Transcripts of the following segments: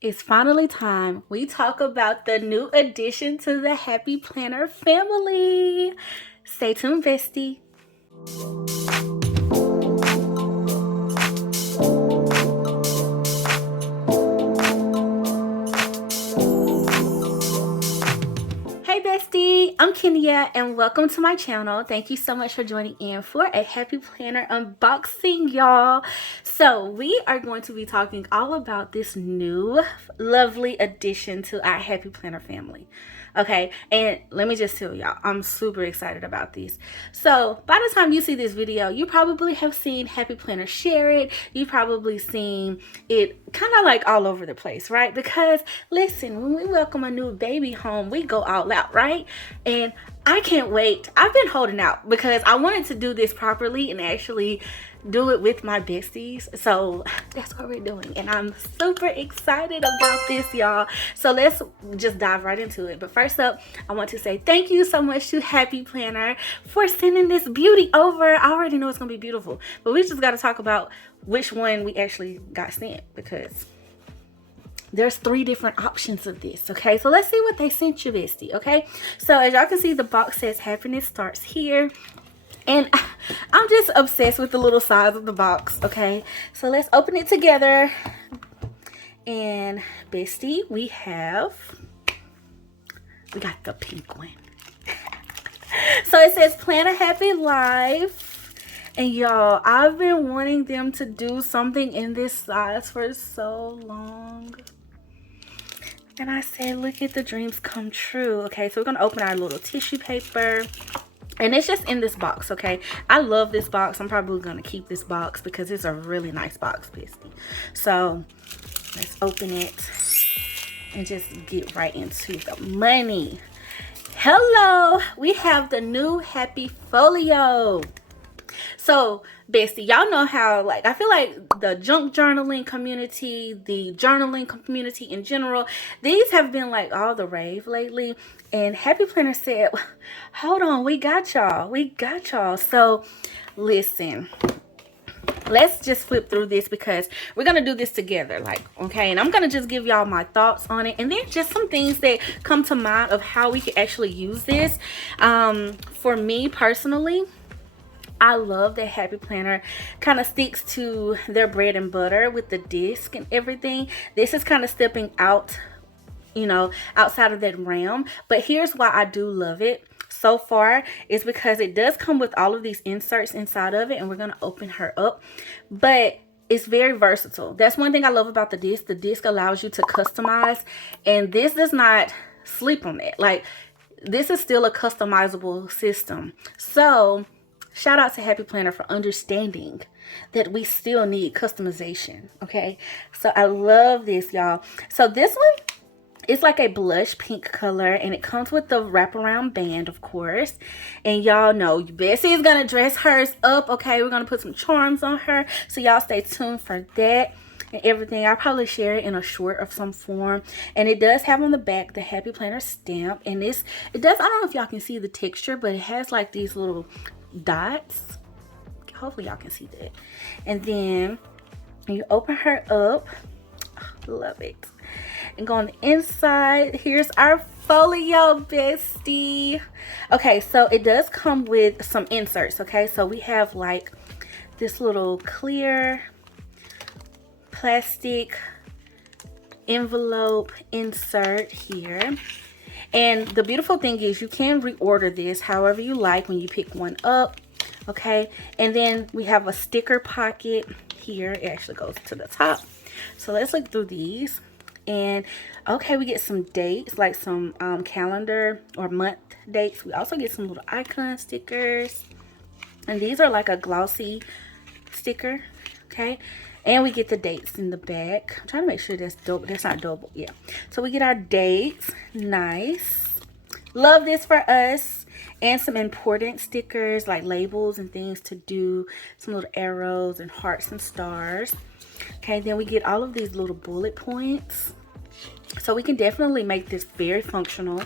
It's finally time we talk about the new addition to the Happy Planner family. Stay tuned, Bestie. Hey Bestie, I'm Kenya and welcome to my channel. Thank you so much for joining in for a Happy Planner unboxing, y'all. So we are going to be talking all about this new lovely addition to our Happy Planner family. Okay, and let me just tell y'all, I'm super excited about this. So by the time you see this video, you probably have seen Happy Planner share it. You've probably seen it kind of like all over the place, right? Because listen, when we welcome a new baby home, we go all out, right? And I can't wait. I've been holding out because I wanted to do this properly and actually do it with my besties. So that's what we're doing, and I'm super excited about this, y'all. So let's just dive right into it. But first up, I want to say thank you so much to Happy Planner for sending this beauty over. I already know it's gonna be beautiful, but we just got to talk about which one we actually got sent, because there's 3 different options of this. Okay, so let's see what they sent you, Bestie. Okay, so as y'all can see, the box says happiness starts here, and I'm just obsessed with the little size of the box. Okay, so let's open it together. And Bestie, we got the pink one. So it says plan a happy life. And y'all, I've been wanting them to do something in this size for so long. And I said, look at the dreams come true. Okay, so we're gonna open our little tissue paper. And it's just in this box, okay? I love this box. I'm probably gonna keep this box because it's a really nice box, Bestie. So let's open it and just get right into the money. Hello, we have the new Happy Folio. So Bestie, y'all know how, like, I feel like the junk journaling community, the journaling community in general, these have been like all the rave lately. And Happy Planner said, hold on, we got y'all. So listen, let's just flip through this because we're gonna do this together, like, okay? And I'm gonna just give y'all my thoughts on it, and then just some things that come to mind of how we can actually use this. For me personally, I love that Happy Planner kind of sticks to their bread and butter with the disc and everything. This is kind of stepping out, you know, outside of that realm. But here's why I do love it so far, is because it does come with all of these inserts inside of it, and we're going to open her up. But it's very versatile. That's one thing I love about the disc. The disc allows you to customize, and this does not sleep on that. Like, this is still a customizable system. So shout out to Happy Planner for understanding that we still need customization, okay? So I love this, y'all. So this one is like a blush pink color, and it comes with the wraparound band, of course. And y'all know Bessie is gonna dress hers up, okay? We're gonna put some charms on her, so y'all stay tuned for that and everything. I'll probably share it in a short of some form. And it does have on the back the Happy Planner stamp, and it does, I don't know if y'all can see the texture, but it has like these little dots. Hopefully y'all can see that. And then you open her up. Oh, love it. And go on the inside. Here's our folio, Bestie. Okay, so it does come with some inserts. Okay, so we have like this little clear plastic envelope insert here. And the beautiful thing is you can reorder this however you like when you pick one up, okay? And then we have a sticker pocket here. It actually goes to the top. So let's look through these. And okay, we get some dates, like some calendar or month dates. We also get some little icon stickers. And these are like a glossy sticker, okay? And we get the dates in the back. I'm trying to make sure that's double. That's not double. Yeah. So we get our dates. Nice. Love this for us. And some important stickers like labels and things to do. Some little arrows and hearts and stars. Okay. Then we get all of these little bullet points. So we can definitely make this very functional.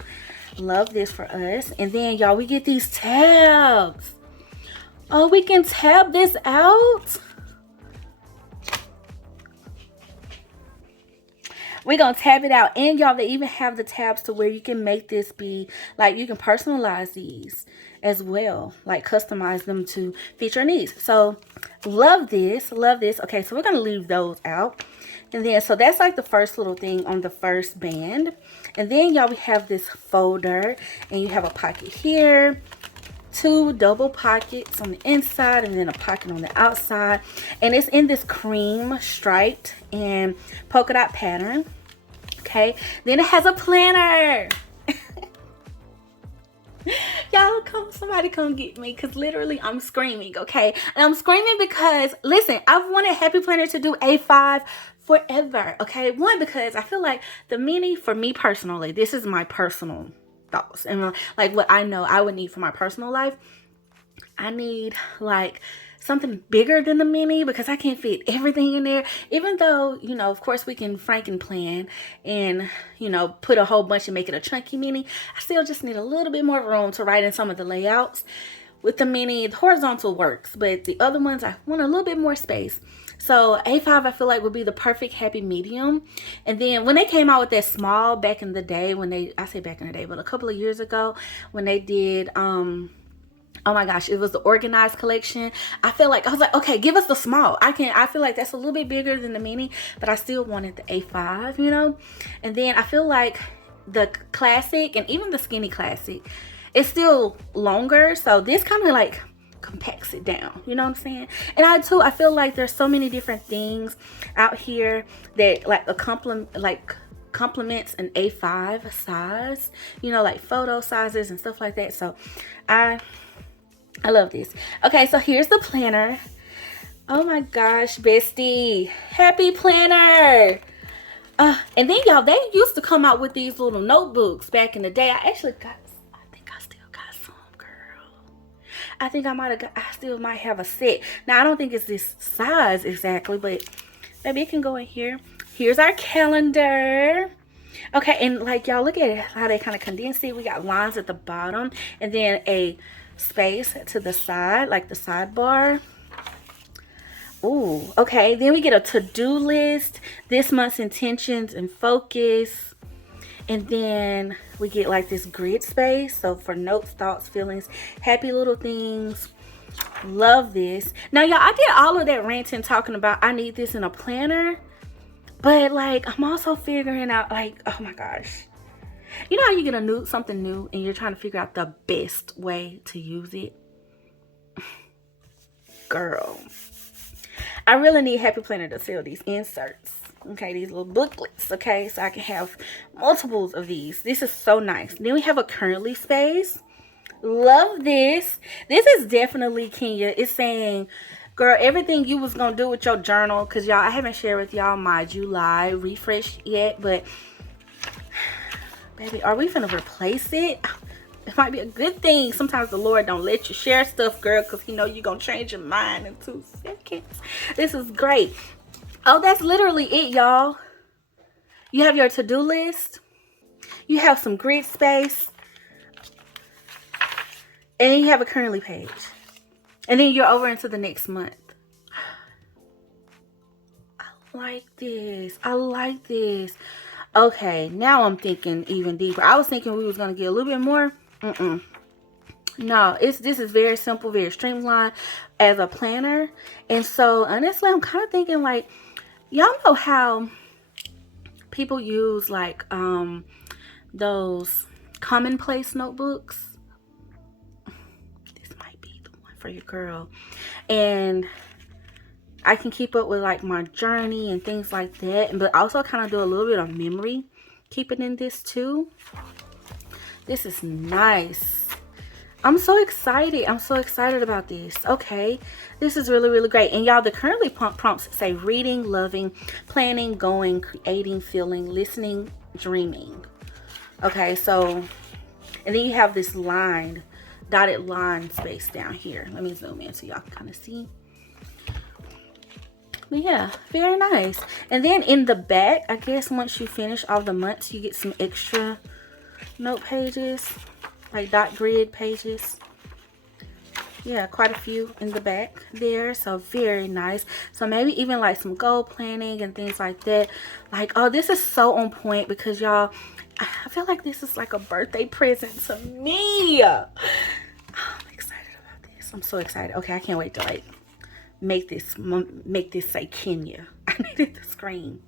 Love this for us. And then y'all, we get these tabs. Oh, we can tab this out. We're gonna tab it out. And y'all, they even have the tabs to where you can make this be like, you can personalize these as well, like customize them to fit your needs. So love this, love this. Okay, so we're gonna leave those out. And then, so that's like the first little thing on the first band. And then y'all, we have this folder, and you have a pocket here, 2 double pockets on the inside, and then a pocket on the outside. And it's in this cream striped and polka dot pattern. Okay, then it has a planner. Y'all, somebody come get me, because literally I'm screaming. Okay, and I'm screaming because, listen, I've wanted Happy Planner to do A5 forever. Okay, one, because I feel like the mini, for me personally, this is my personal thoughts and like what I know I would need for my personal life. I need like something bigger than the mini, because I can't fit everything in there. Even though, you know, of course we can franken plan and, you know, put a whole bunch and make it a chunky mini, I still just need a little bit more room to write in some of the layouts. With the mini, the horizontal works, but the other ones, I want a little bit more space. So A5, I feel like, would be the perfect happy medium. And then when they came out with that small back in the day, I say back in the day, but a couple of years ago, when they did, oh my gosh, it was the organized collection. I was like, okay, give us the small. I feel like that's a little bit bigger than the mini, but I still wanted the A5, you know? And then I feel like the classic and even the skinny classic, it's still longer. So this kind of like compacts it down, you know what I'm saying? And I feel like there's so many different things out here that like complements an A5 size, you know, like photo sizes and stuff like that. So I love this. Okay, so here's the planner. Oh my gosh, Bestie, Happy Planner. And then y'all, they used to come out with these little notebooks back in the day. I think I still got some, girl. I think I still might have a set. Now, I don't think it's this size exactly, but maybe it can go in here. Here's our calendar. Okay, and like y'all, look at it, how they kind of condensed it. We got lines at the bottom and then a space to the side, like the sidebar. Ooh, okay. Then we get a to-do list, this month's intentions and focus. And then we get like this grid space. So for notes, thoughts, feelings, happy little things. Love this. Now, y'all, I did all of that ranting talking about I need this in a planner. But like, I'm also figuring out like, oh my gosh. You know how you get something new and you're trying to figure out the best way to use it? Girl, I really need Happy Planner to sell these inserts. Okay, these little booklets. Okay, so I can have multiples of these. This is so nice. Then we have a currently space. Love this. This is definitely Kenya. It's saying, girl, everything you was gonna do with your journal, because y'all, I haven't shared with y'all my July refresh yet, but baby, are we finna replace it? It might be a good thing. Sometimes the Lord don't let you share stuff, girl, because he know you're gonna change your mind in 2 seconds. This is great. Oh, that's literally it, y'all. You have your to-do list. You have some grid space. And then you have a currently page. And then you're over into the next month. I like this. I like this. Okay, now I'm thinking even deeper. I was thinking we was going to get a little bit more. No, this is very simple, very streamlined as a planner. And so, honestly, I'm kind of thinking like, y'all know how people use like those commonplace notebooks? This might be the one for your girl. And I can keep up with like my journey and things like that, but also kind of do a little bit of memory keeping in this too. This is nice. I'm so excited. I'm so excited about this. Okay, this is really, really great. And y'all, the currently prompts say reading, loving, planning, going, creating, feeling, listening, dreaming. Okay, so, and then you have this dotted line space down here. Let me zoom in so y'all can kind of see. But yeah, very nice. And then in the back, I guess once you finish all the months, you get some extra note pages, like dot grid pages. yeah, quite a few in the back there, so very nice. So maybe even like some goal planning and things like that. Like, oh, this is so on point because y'all, I feel like this is like a birthday present to me. Oh, I'm excited about this. I'm so excited. Okay, I can't wait to like make this say Kenya. I needed the screen.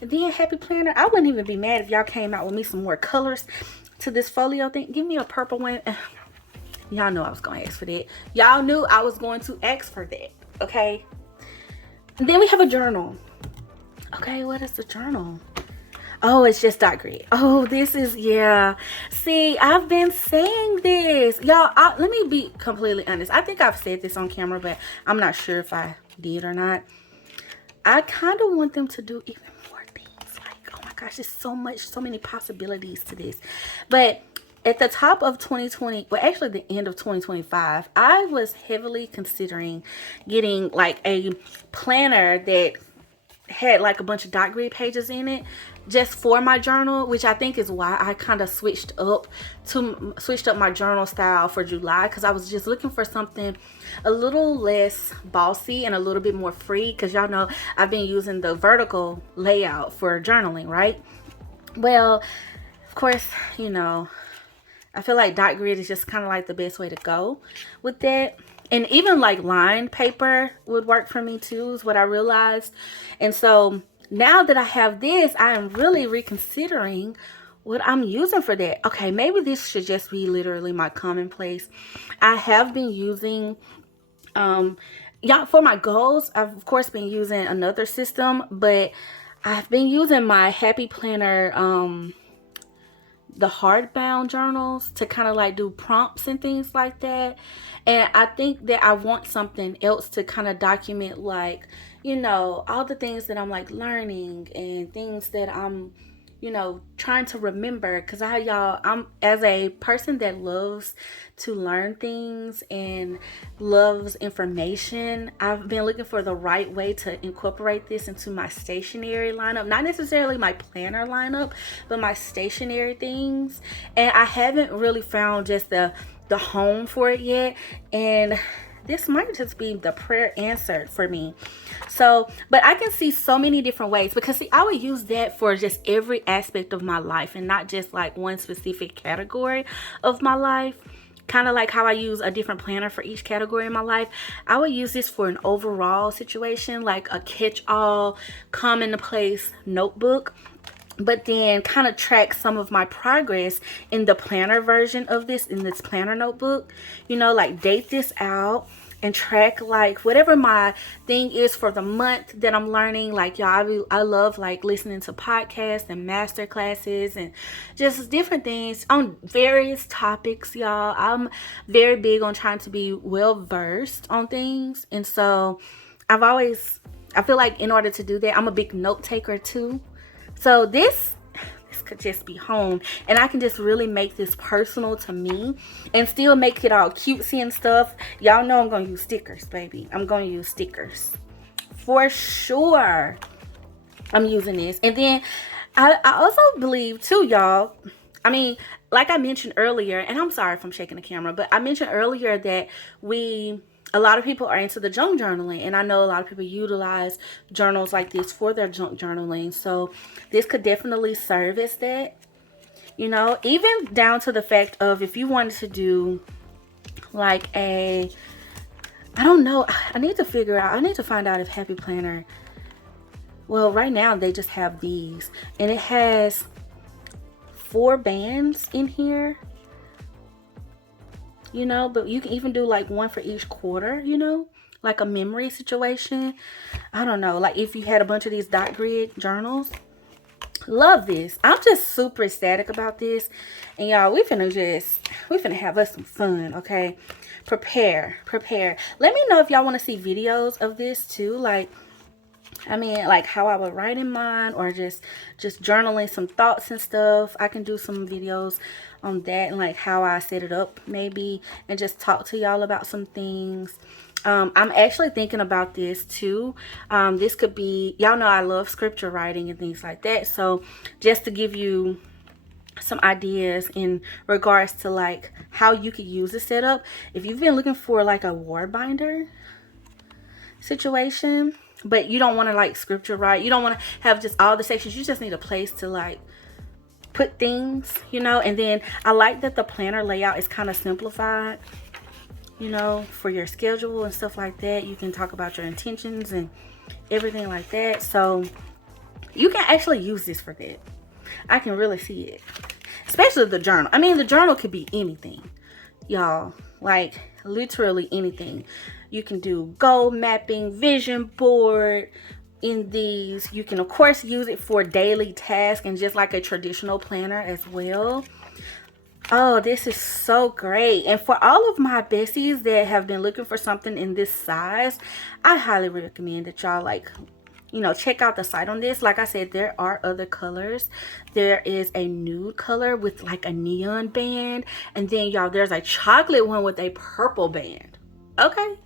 And then Happy Planner, I wouldn't even be mad if y'all came out with me some more colors to this folio thing. Give me a purple one. Y'all know I was going to ask for that. Y'all knew I was going to ask for that. Okay. And then we have a journal. Okay, what is the journal? Oh, it's just dot grid. Oh, this is, yeah. See, I've been saying this. Y'all, let me be completely honest. I think I've said this on camera, but I'm not sure if I did or not. I kind of want them to do even more things. Like, oh my gosh, there's so many possibilities to this. But at the top of 2020, well, actually the end of 2025, I was heavily considering getting like a planner that had like a bunch of dot grid pages in it just for my journal, which I think is why I kind of switched up my journal style for July, because I was just looking for something a little less bossy and a little bit more free, because y'all know I've been using the vertical layout for journaling, right? Well, of course, you know, I feel like dot grid is just kind of like the best way to go with that. And even like lined paper would work for me too, is what I realized. And so now that I have this, I am really reconsidering what I'm using for that. Okay, maybe this should just be literally my commonplace. I have been using, yeah, for my goals, I've of course been using another system, but I've been using my Happy Planner, the hardbound journals to kind of like do prompts and things like that. And I think that I want something else to kind of document, like, you know, all the things that I'm like learning and things that I'm, you know, trying to remember. Because I'm as a person that loves to learn things and loves information, I've been looking for the right way to incorporate this into my stationery lineup. Not necessarily my planner lineup, but my stationery things. And I haven't really found just the home for it yet. And this might just be the prayer answered for me. So, but I can see so many different ways, because see, I would use that for just every aspect of my life and not just like one specific category of my life. Kind of like how I use a different planner for each category in my life. I would use this for an overall situation, like a catch-all, come into place notebook, but then kind of track some of my progress in the planner version of this, in this planner notebook. You know, like date this out and track like whatever my thing is for the month that I'm learning. Like, y'all, I love like listening to podcasts and master classes and just different things on various topics, y'all. I'm very big on trying to be well versed on things. And so I feel like in order to do that, I'm a big note taker too. So this could just be home, and I can just really make this personal to me and still make it all cutesy and stuff. Y'all know I'm gonna use stickers, baby. I'm gonna use stickers for sure. I'm using this. And then I also believe too, y'all, I mean, like I mentioned earlier, and I'm sorry if I'm shaking the camera, but I mentioned earlier that a lot of people are into the junk journaling, and I know a lot of people utilize journals like this for their junk journaling. So this could definitely serve as that, you know, even down to the fact of if you wanted to do like I don't know, I need to find out if Happy Planner, well, right now they just have these, and it has 4 bands in here. You know, but you can even do like one for each quarter, you know, like a memory situation. I don't know, like if you had a bunch of these dot grid journals. Love this. I'm just super ecstatic about this. And y'all, we finna have us some fun, okay? Prepare. Let me know if y'all want to see videos of this too. Like, I mean, like how I would write in mine, or just journaling some thoughts and stuff. I can do some videos on that, and like how I set it up maybe, and just talk to y'all about some things. I'm actually thinking about this too. This could be, y'all know I love scripture writing and things like that. So just to give you some ideas in regards to like how you could use the setup. If you've been looking for like a word binder situation, but you don't want to like scripture write, you don't want to have just all the sections, you just need a place to like put things, you know. And then I like that the planner layout is kind of simplified, you know, for your schedule and stuff like that. You can talk about your intentions and everything like that, so you can actually use this for that. I can really see it, especially the journal. I mean, the journal could be anything, y'all, like literally anything. You can do goal mapping, vision board in these. You can of course use it for daily tasks and just like a traditional planner as well. Oh, this is so great. And for all of my besties that have been looking for something in this size, I highly recommend that y'all like, you know, check out the site on this. Like I said, there are other colors. There is a nude color with like a neon band, and then y'all, there's a chocolate one with a purple band. Okay,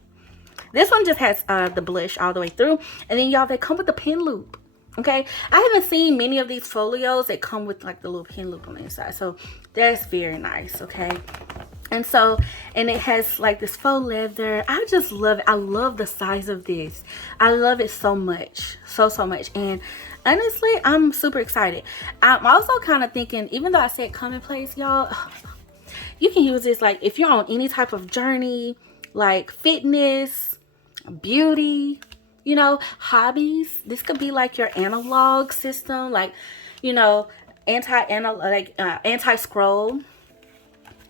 this one just has the blush all the way through, and then y'all, they come with the pin loop. Okay, I haven't seen many of these folios that come with like the little pin loop on the inside, so that's very nice. Okay, and so, and it has like this faux leather. I just love it. I love the size of this. I love it so much, so much. And honestly, I'm super excited. I'm also kind of thinking, even though I said commonplace, y'all, you can use this like if you're on any type of journey, like fitness, beauty, you know, hobbies. This could be like your analog system, like, you know, anti-scroll,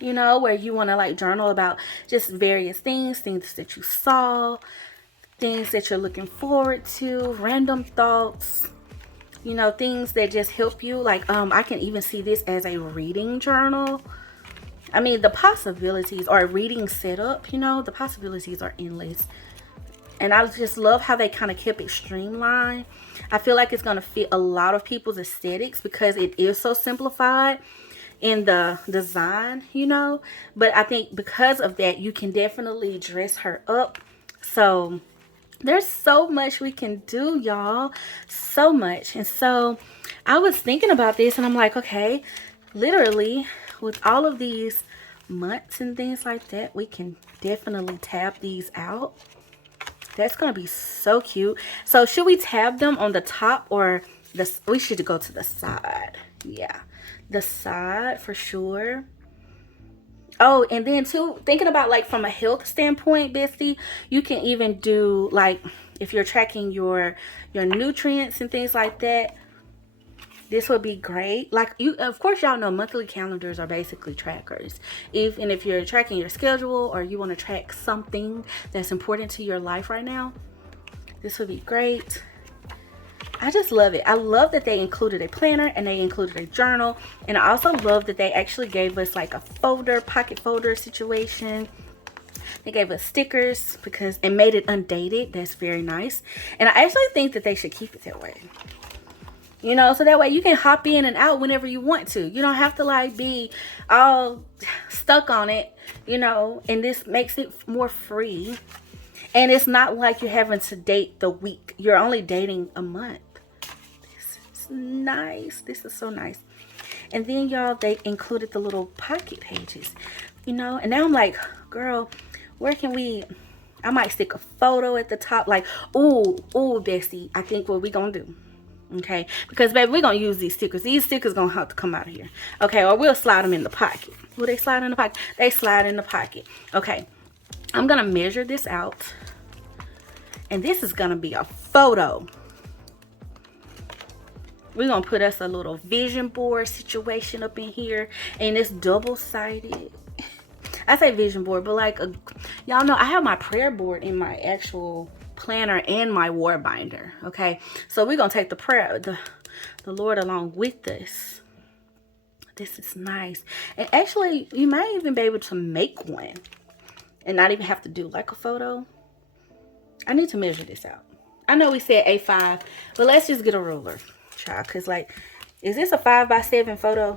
you know, where you want to like journal about just various things that you saw, things that you're looking forward to, random thoughts, you know, things that just help you. Like I can even see this as a reading journal. I mean, the possibilities, or a reading setup, you know, the possibilities are endless. And I just love how they kind of kept it streamlined. I feel like it's going to fit a lot of people's aesthetics because it is so simplified in the design, you know. But I think because of that, you can definitely dress her up. So there's so much we can do, y'all. So much. And so I was thinking about this and I'm like, okay, literally with all of these months and things like that, we can definitely tab these out. That's gonna be so cute. So should we tab them on the top, or we should go to the side? Yeah, the side for sure. Oh, and then too, thinking about like from a health standpoint, Bestie, you can even do like if you're tracking your nutrients and things like that. This would be great. Like you, of course, y'all know monthly calendars are basically trackers. If you're tracking your schedule, or you want to track something that's important to your life right now, this would be great. I just love it. I love that they included a planner and they included a journal. And I also love that they actually gave us like a folder, pocket folder situation. They gave us stickers because it made it undated. That's very nice. And I actually think that they should keep it that way. You know, so that way you can hop in and out whenever you want to. You don't have to like be all stuck on it, you know, and this makes it more free. And it's not like you're having to date the week. You're only dating a month. This is nice. This is so nice. And then y'all, they included the little pocket pages, you know, and now I'm like, girl, where can we, I might stick a photo at the top, like, ooh, Bestie, I think what we gonna do. Okay, because baby, we're gonna use these stickers. These stickers gonna have to come out of here. Okay, or we'll slide them in the pocket. Will they slide in the pocket? They slide in the pocket. Okay, I'm gonna measure this out, and this is gonna be a photo. We're gonna put us a little vision board situation up in here, and it's double-sided. I say vision board, but like y'all know I have my prayer board in my actual planner and my word binder. Okay, so we're gonna take the prayer, the Lord along with us. This is nice. And actually, you might even be able to make one and not even have to do like a photo. I need to measure this out. I know we said A5, but let's just get a ruler, child, because like, is this a 5x7 photo?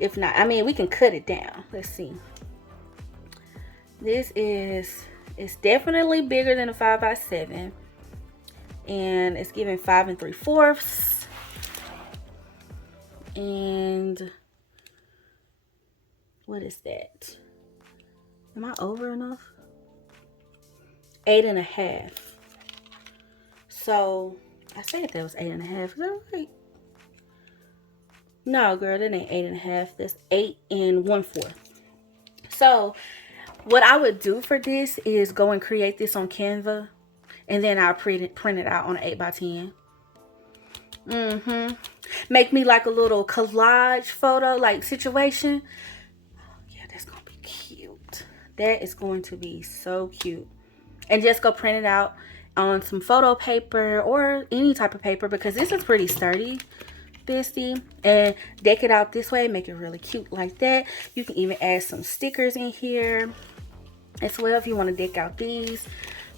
If not, I mean, we can cut it down. Let's see. This is, it's definitely bigger than a 5x7, and it's giving 5 3/4. and what is that? Am I over enough? 8.5. So I said that was 8.5. Is that right? No, girl, that ain't 8.5. That's 8 1/4. So what I would do for this is go and create this on Canva, and then I'll print it out on an 8x10. Make me like a little collage photo like situation. Yeah, that's gonna be cute. That is going to be so cute. And just go print it out on some photo paper or any type of paper, because this is pretty sturdy, Bestie. And deck it out this way, make it really cute like that. You can even add some stickers in here as well if you want to deck out these.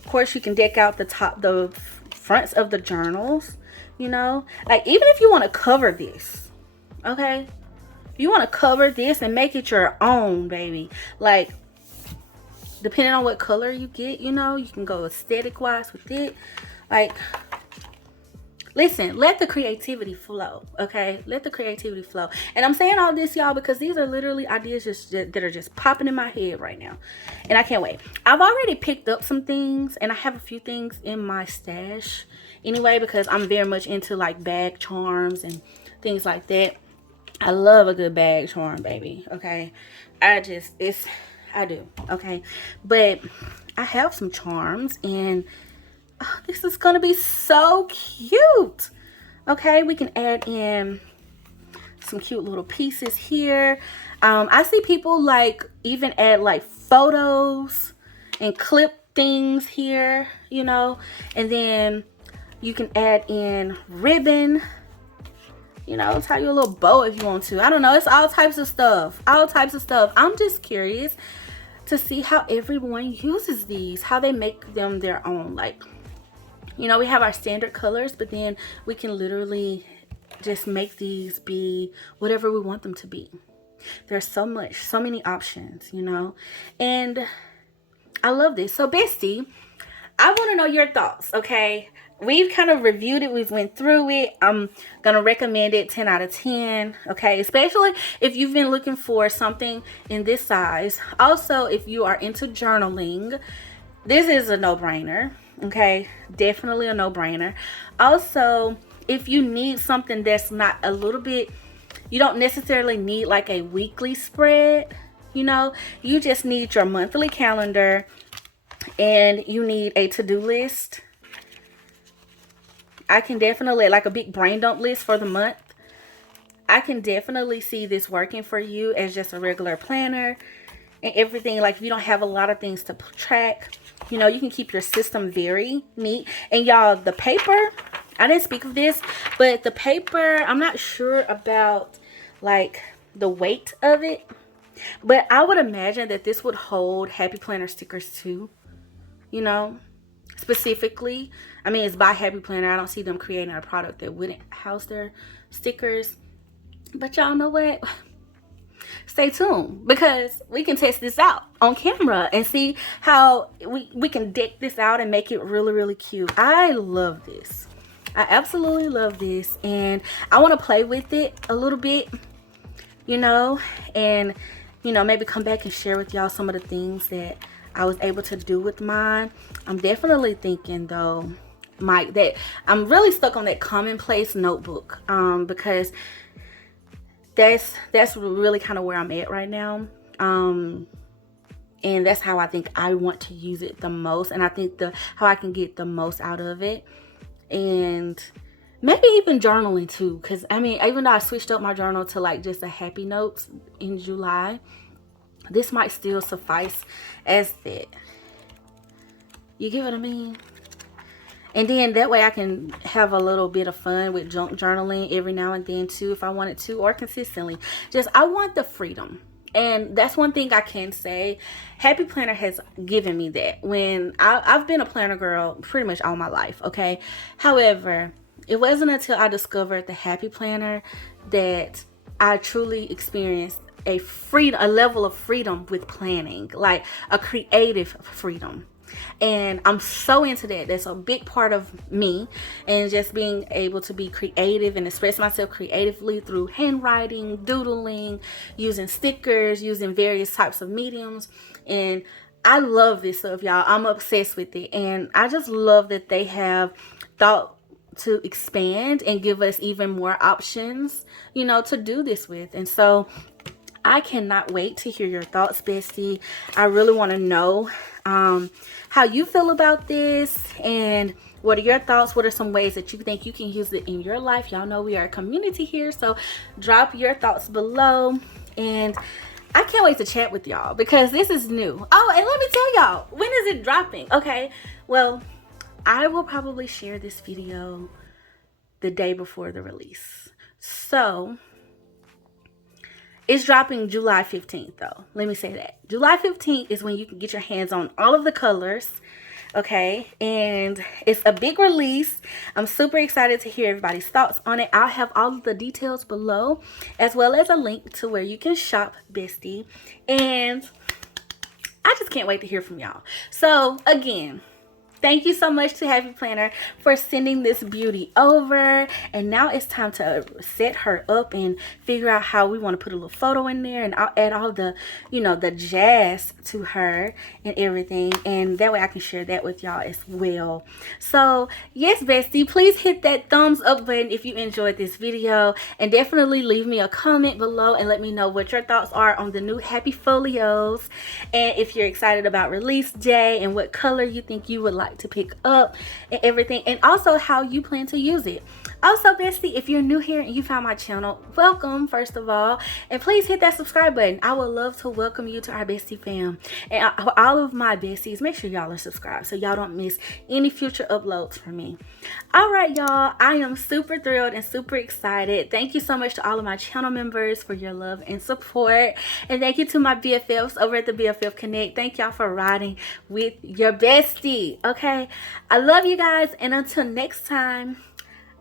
Of course, you can deck out the fronts of the journals, you know, like even if you want to cover this, okay, you want to cover this and make it your own, baby. Like, depending on what color you get, you know, you can go aesthetic wise with it. Like, listen, let the creativity flow, okay? Let the creativity flow. And I'm saying all this, y'all, because these are literally ideas that are just popping in my head right now. And I can't wait. I've already picked up some things, and I have a few things in my stash anyway, because I'm very much into like bag charms and things like that. I love a good bag charm, baby, okay? I do, okay? But I have some charms, and this is gonna be so cute. Okay, we can add in some cute little pieces here. I see people like even add like photos and clip things here, you know, and then you can add in ribbon, you know, tie you a little bow if you want to. I don't know, it's all types of stuff, I'm just curious to see how everyone uses these, how they make them their own. Like, you know, we have our standard colors, but then we can literally just make these be whatever we want them to be. There's so many options, you know, and I love this. So Bestie, I want to know your thoughts, okay? We've kind of reviewed it. We've went through it. I'm going to recommend it 10 out of 10. Okay. Especially if you've been looking for something in this size. Also, if you are into journaling, this is a no-brainer. Okay. Definitely a no-brainer. Also, if you need something that's not a little bit, you don't necessarily need like a weekly spread, you know, you just need your monthly calendar and you need a to-do list. I can definitely, like a big brain dump list for the month. I can definitely see this working for you as just a regular planner and everything. Like, if you don't have a lot of things to track, you know, you can keep your system very neat. And y'all, the paper, I didn't speak of this, but the paper, I'm not sure about like the weight of it, but I would imagine that this would hold Happy Planner stickers too, you know. Specifically, I mean, it's by Happy Planner. I don't see them creating a product that wouldn't house their stickers. But y'all know what? Stay tuned, because we can test this out on camera and see how we can deck this out and make it really, really cute. I love this. I absolutely love this. And I want to play with it a little bit, you know, and, you know, maybe come back and share with y'all some of the things that I was able to do with mine. I'm definitely thinking though, Mike, that I'm really stuck on that commonplace notebook, because that's really kind of where I'm at right now, and that's how I think I want to use it the most, and I think how I can get the most out of it, and maybe even journaling too, because I mean, even though I switched up my journal to like just a happy notes in July, this might still suffice as that. You get what I mean? And then that way I can have a little bit of fun with junk journaling every now and then too, if I wanted to, or consistently. Just, I want the freedom. And that's one thing I can say. Happy Planner has given me that. When I've been a planner girl pretty much all my life, okay? However, it wasn't until I discovered the Happy Planner that I truly experienced a level of freedom with planning, like a creative freedom. And I'm so into that. That's a big part of me, and just being able to be creative and express myself creatively through handwriting, doodling, using stickers, using various types of mediums. And I love this stuff, y'all. I'm obsessed with it, and I just love that they have thought to expand and give us even more options, you know, to do this with. And so I cannot wait to hear your thoughts, Bestie. I really want to know how you feel about this, and what are your thoughts? What are some ways that you think you can use it in your life? Y'all know we are a community here, so drop your thoughts below. And I can't wait to chat with y'all because this is new. Oh, and let me tell y'all, when is it dropping? Okay, well, I will probably share this video the day before the release. So it's dropping July 15th though. Let me say that. July 15th is when you can get your hands on all of the colors. Okay, and it's a big release. I'm super excited to hear everybody's thoughts on it. I'll have all of the details below, as well as a link to where you can shop, Bestie. And I just can't wait to hear from y'all. So again, thank you so much to Happy Planner for sending this beauty over. And now it's time to set her up and figure out how we want to put a little photo in there. And I'll add all the, you know, the jazz to her and everything. And that way I can share that with y'all as well. So yes, Bestie, please hit that thumbs up button if you enjoyed this video. And definitely leave me a comment below and let me know what your thoughts are on the new Happy Folios. And if you're excited about release day and what color you think you would like to pick up and everything, and also how you plan to use it. Also, Bestie, if you're new here and you found my channel, welcome first of all, and please hit that subscribe button. I would love to welcome you to our Bestie fam. And all of my besties, make sure y'all are subscribed so y'all don't miss any future uploads from me. All right, y'all, I am super thrilled and super excited. Thank you so much to all of my channel members for your love and support, and thank you to my BFFs over at the BFF Connect. Thank y'all for riding with your bestie. Okay, I love you guys, and until next time,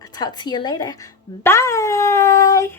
I'll talk to you later. Bye.